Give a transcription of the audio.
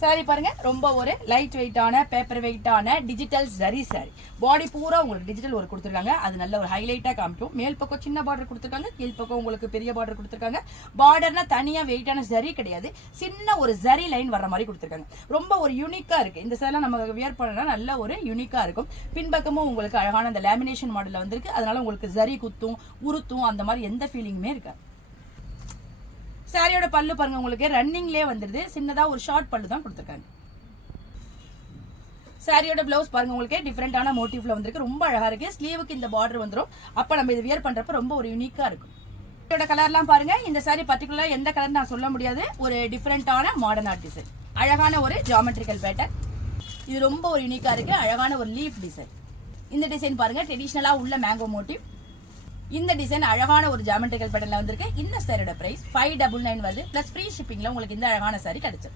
Sorry பாருங்க, ரொம்ப ஒரு லைட் வெயிட்டான பேப்பர் வெயிட்டான டிஜிட்டல் ஜரி சாரி. பாடி பூரா உங்களுக்கு டிஜிட்டல் ஒர்க் கொடுத்துருக்காங்க. அது நல்ல ஒரு ஹைலைட்டா காமிக்கும். மேல் பக்கம் சின்ன பார்டர் கொடுத்துருக்காங்க, கீழ் பக்கம் உங்களுக்கு பெரிய பார்டர் கொடுத்துருக்காங்க. பார்டர்னா தனியா வெயிட்டான ஜரி கிடையாது, சின்ன ஒரு ஜரி லைன் வர்ற மாதிரி கொடுத்துருக்காங்க. ரொம்ப ஒரு யூனிக்கா இருக்கு. இந்த சேலை நம்ம வியர் பண்ணா நல்ல ஒரு யூனிக்கா இருக்கும். பின்பக்கமும் உங்களுக்கு அழகான அந்த லேமினேஷன் மாடல்ல வந்திருக்கு. அதனால உங்களுக்கு ஜரி குத்தும் உருத்தும் அந்த மாதிரி எந்த ஃபீலிங்குமே இருக்காது. சாரியோட பல்லு பாருங்க, உங்களுக்கு ரன்னிங்லயே வந்துருது. சின்னதா ஒரு ஷார்ட் பல்லு தான் கொடுத்துருக்காங்க. சாரியோட பிளவுஸ் பாருங்க, உங்களுக்கு டிஃபரெண்டான மோட்டிவ்ல வந்திருக்கு. ரொம்ப அழகா இருக்கு. ஸ்லீவுக்கு இந்த பார்டர் வந்துரும். அப்ப நம்ம இது வியர் பண்றப்ப ரொம்ப ஒரு யூனிக்கா இருக்கும். இதோட கலர்லாம் பாருங்க. இந்த சாரி பர்டிகுலரா எந்த கலர் நான் சொல்ல முடியாது. ஒரு டிஃபரெண்டான மாடர்ன் ஆர்ட் டிசைன், அழகான ஒரு ஜியோமெட்ரிக்கல் பேட்டர்ன். இது ரொம்ப ஒரு யூனிக்கா இருக்கு. அழகான ஒரு லீஃப் டிசைன். இந்த டிசைன் பாருங்க, ட்ரெடிஷனலா உள்ள மேங்கோ மோட்டிவ். இந்த டிசைன் அழகான ஒரு ஜியோமெட்ரிக்கல் பேட்டர்ன்ல வந்திருக்கு. இந்த சாரியோட பிரைஸ் 599 வருது. பிளஸ் ஃப்ரீ ஷிப்பிங்ல உங்களுக்கு இந்த அழகான சாரி கிடைச்சிருக்கு.